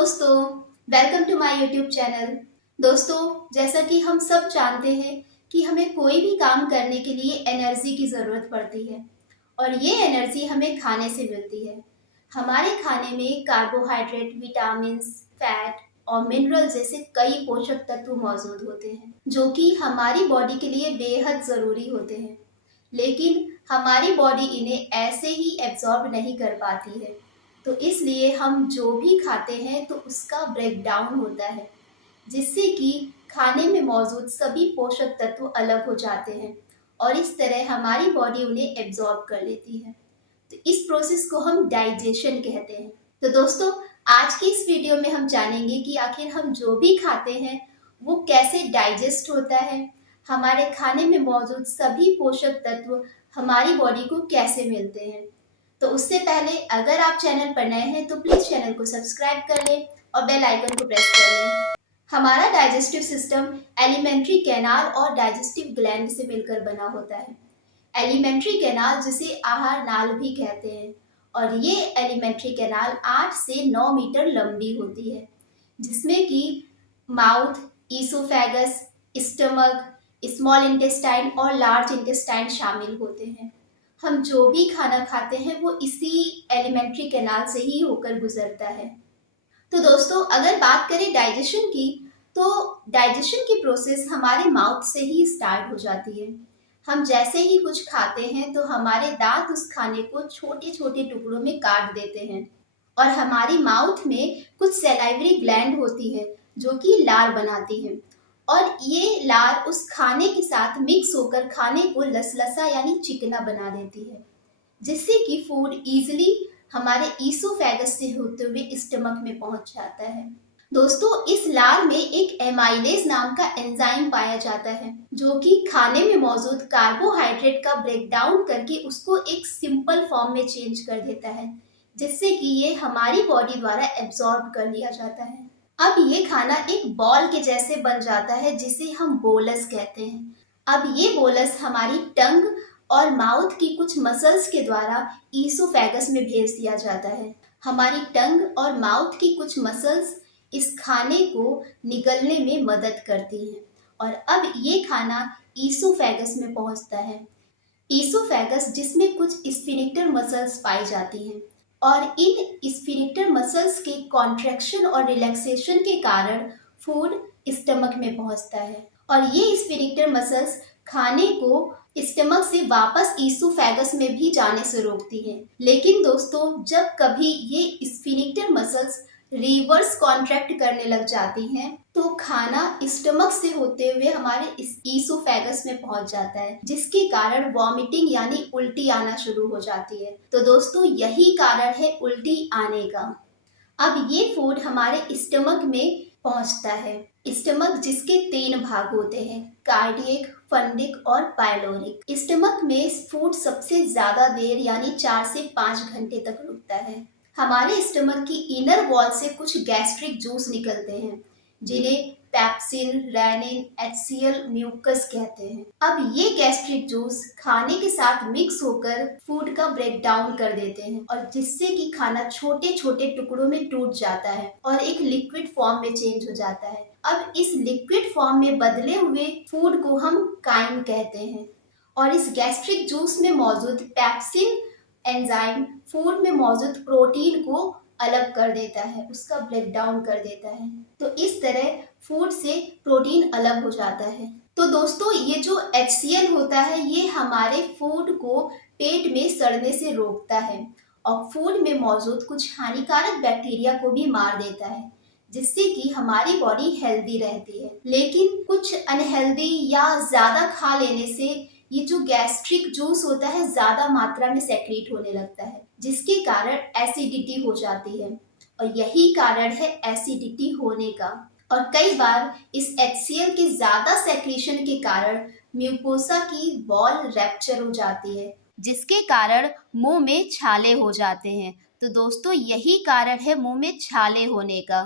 दोस्तों, welcome to my YouTube channel. दोस्तों, जैसा कि हम सब जानते हैं कि हमें कोई भी काम करने के लिए एनर्जी की ज़रूरत पड़ती है और ये एनर्जी हमें खाने से मिलती है। हमारे खाने में कार्बोहाइड्रेट, विटामिन्स, फैट और मिनरल जैसे कई पोषक तत्व मौजूद होते हैं, जो कि हमारी बॉडी के लिए बेहद ज़रूरी होते हैं। लेकिन हमारी बॉडी इन्हें ऐसे ही एब्जॉर्ब नहीं कर पाती है, तो इसलिए हम जो भी खाते हैं तो उसका ब्रेकडाउन होता है, जिससे कि खाने में मौजूद सभी पोषक तत्व अलग हो जाते हैं और इस तरह हमारी बॉडी उन्हें एब्जॉर्ब कर लेती है। तो इस प्रोसेस को हम डाइजेशन कहते हैं। तो दोस्तों, आज की इस वीडियो में हम जानेंगे कि आखिर हम जो भी खाते हैं वो कैसे डाइजेस्ट होता है, हमारे खाने में मौजूद सभी पोषक तत्व हमारी बॉडी को कैसे मिलते हैं। तो उससे पहले अगर आप चैनल पर नए हैं तो प्लीज चैनल को सब्सक्राइब कर लें और बेल आइकन को प्रेस कर लें। हमारा डाइजेस्टिव सिस्टम एलिमेंट्री कैनाल और डाइजेस्टिव ग्लैंड से मिलकर बना होता है। एलिमेंट्री कैनाल जिसे आहार नाल भी कहते हैं और ये एलिमेंट्री कैनाल 8 से 9 मीटर लंबी होती है, जिसमें कि mouth, oesophagus, stomach, small intestine और लार्ज इंटेस्टाइन शामिल होते हैं। हम जो भी खाना खाते हैं वो इसी एलिमेंट्री कैनाल से ही होकर गुजरता है। तो दोस्तों, अगर बात करें डाइजेशन की, तो डाइजेशन की प्रोसेस हमारे माउथ से ही स्टार्ट हो जाती है। हम जैसे ही कुछ खाते हैं तो हमारे दांत उस खाने को छोटे छोटे टुकड़ों में काट देते हैं और हमारी माउथ में कुछ सैलाइवरी ग्लैंड होती है जो कि लार बनाती है और ये लार उस खाने के साथ मिक्स होकर खाने को लसलसा यानी चिकना बना देती है, जिससे कि फूड इजीली हमारे ईसोफेगस से होते हुए स्टमक में पहुंच जाता है। दोस्तों, इस लार में एक एमाइलेज नाम का एंजाइम पाया जाता है, जो कि खाने में मौजूद कार्बोहाइड्रेट का ब्रेकडाउन करके उसको एक सिंपल फॉर्म में चेंज कर देता है, जिससे कि ये हमारी बॉडी द्वारा एब्जॉर्ब कर लिया जाता है। अब ये खाना एक बॉल के जैसे बन जाता है, जिसे हम बोलस कहते हैं। अब ये बोलस हमारी टंग और माउथ की कुछ मसल्स के द्वारा ईसोफेगस में भेज दिया जाता है। हमारी टंग और माउथ की कुछ मसल्स इस खाने को निगलने में मदद करती हैं और अब ये खाना ईसोफेगस में पहुंचता है। ईसोफेगस जिसमें कुछ स्फिंक्टर मसल्स पाई जाती हैं और इन स्फिंक्टर मसल्स के कॉन्ट्रैक्शन और रिलैक्सेशन के कारण फूड स्टमक में पहुंचता है और ये स्फिंक्टर मसल्स खाने को स्टमक से वापस ईसोफेगस में भी जाने से रोकती है। लेकिन दोस्तों, जब कभी ये स्फिंक्टर मसल्स रिवर्स कॉन्ट्रैक्ट करने लग जाती हैं तो खाना स्टमक से होते हुए हमारे ईसोफेगस में पहुंच जाता है, जिसके कारण वॉमिटिंग यानी उल्टी आना शुरू हो जाती है। तो दोस्तों, यही कारण है उल्टी आने का। अब ये फूड हमारे स्टमक में पहुंचता है। स्टमक जिसके 3 भाग होते हैं, कार्डियक, फंडिक और पाइलोरिक। स्टमक में फूड सबसे ज्यादा देर यानी 4 से 5 घंटे तक रुकता है। हमारे स्टमक की इनर वॉल से कुछ गैस्ट्रिक जूस निकलते हैं, जिन्हें पेप्सिन, रेनिन, एचसीएल, म्यूकस कहते हैं। अब ये गैस्ट्रिक जूस खाने के साथ मिक्स होकर फूड का ब्रेक डाउन कर देते हैं और जिससे कि खाना छोटे छोटे टुकड़ों में टूट जाता है और एक लिक्विड फॉर्म में चेंज हो जाता है। अब इस लिक्विड फॉर्म में बदले हुए फूड को हम काइम कहते हैं और इस गैस्ट्रिक जूस में मौजूद पेप्सिन एंजाइम फूड में मौजूद प्रोटीन को अलग कर देता है, उसका ब्रेक डाउन कर देता है। तो इस तरह फूड से प्रोटीन अलग हो जाता है। तो दोस्तों, ये जो HCl होता है ये हमारे फूड को पेट में सड़ने से रोकता है और फूड में मौजूद कुछ हानिकारक बैक्टीरिया को भी मार देता है, जिससे कि हमारी बॉडी हेल्दी रहती है। लेकिन कुछ अनहेल्दी या ज्यादा खा लेने से ये जो गैस्ट्रिक जूस होता है ज्यादा मात्रा में सेक्रेट होने लगता है, जिसके कारण एसिडिटी हो जाती है और यही कारण है एसिडिटी होने का। और कई बार इस HCl के ज्यादा सेक्रेशन के कारण म्यूकोसा की वॉल रैप्चर हो जाती है, जिसके कारण मुंह में छाले हो जाते हैं। तो दोस्तों, यही कारण है मुंह में छाले होने का।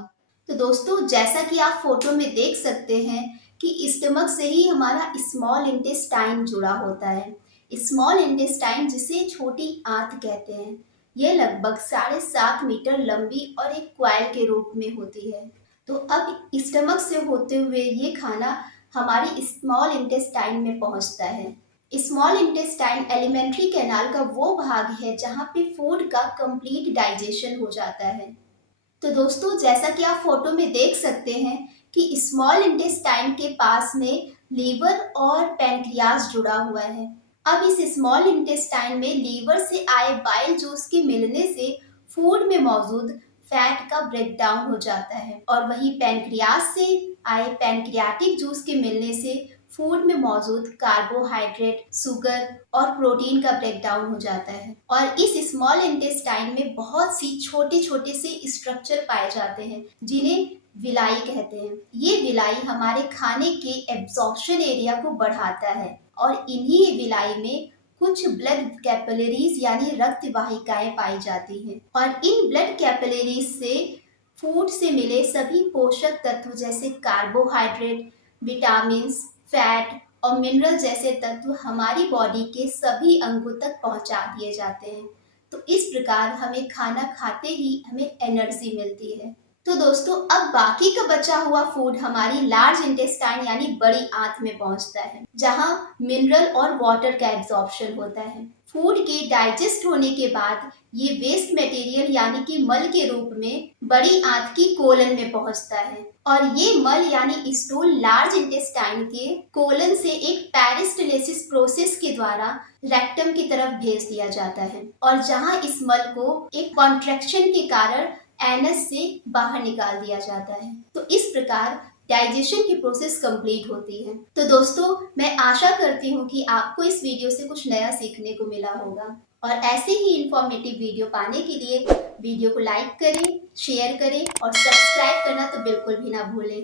तो दोस्तों, जैसा कि आप फोटो में देख सकते हैं कि स्टमक से ही हमारा स्मॉल इंटेस्टाइन जुड़ा होता है। स्मॉल इंटेस्टाइन जिसे छोटी आंत कहते हैं, यह लगभग 7.5 मीटर लंबी और एक क्वाइल के रूप में होती है। तो अब स्टमक से होते हुए ये खाना हमारी स्मॉल इंटेस्टाइन में पहुंचता है। स्मॉल इंटेस्टाइन एलिमेंट्री कैनाल का वो भाग है जहाँ पे फूड का कंप्लीट डाइजेशन हो जाता है। तो दोस्तों, जैसा कि आप फोटो में देख सकते हैं कि स्मॉल इंटेस्टाइन के पास में लीवर और पैनक्रियास जुड़ा हुआ है। अब इस स्मॉल इंटेस्टाइन में लीवर से आए बाइल जूस के मिलने से फूड में मौजूद फैट का ब्रेकडाउन हो जाता है और वहीं पैनक्रियास से आए पैनक्रियाटिक जूस के मिलने से फूड में मौजूद कार्बोहाइड्रेट, शुगर और प्रोटीन का ब्रेकडाउन हो जाता है। और इस स्मॉल इंटेस्टाइन में बहुत सी छोटे छोटे से स्ट्रक्चर पाए जाते हैं जिन्हें विलाई कहते हैं। ये विलाई हमारे खाने के एब्जॉर्प्शन एरिया को बढ़ाता है और इन्हीं विलाई में कुछ ब्लड कैपिलरीज यानी रक्त वाहिकाएं पाई जाती हैं और इन ब्लड कैपिलरीज से फूड से मिले सभी पोषक तत्व जैसे कार्बोहाइड्रेट, विटामिन, फैट और मिनरल जैसे तत्व हमारी बॉडी के सभी अंगों तक पहुंचा दिए जाते हैं। तो इस प्रकार हमें खाना खाते ही हमें एनर्जी मिलती है। तो दोस्तों, अब बाकी का बचा हुआ फूड हमारी लार्ज इंटेस्टाइन यानी बड़ी आंत में पहुंचता है जहां मिनरल और वाटर का एब्जॉर्प्शन होता है। फूड के डाइजेस्ट होने के बाद ये वेस्ट मटेरियल यानी कि मल के रूप में बड़ी आंत की कोलन में पहुंचता है और ये मल यानी स्टूल लार्ज इंटेस्टाइन के कोलन से एक पेरिस्टाल्सिस प्रोसेस के द्वारा रेक्टम की तरफ भेज दिया जाता है और जहां इस मल को एक कॉन्ट्रैक्शन के कारण एनस से बाहर निकाल दिया जाता है। तो इस प्रकार डाइजेशन की प्रोसेस कंप्लीट होती है। तो दोस्तों, मैं आशा करती हूँ कि आपको इस वीडियो से कुछ नया सीखने को मिला होगा और ऐसे ही इंफॉर्मेटिव वीडियो पाने के लिए वीडियो को लाइक करें, शेयर करें और सब्सक्राइब करना तो बिल्कुल भी ना भूलें।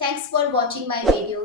Thanks for watching my video.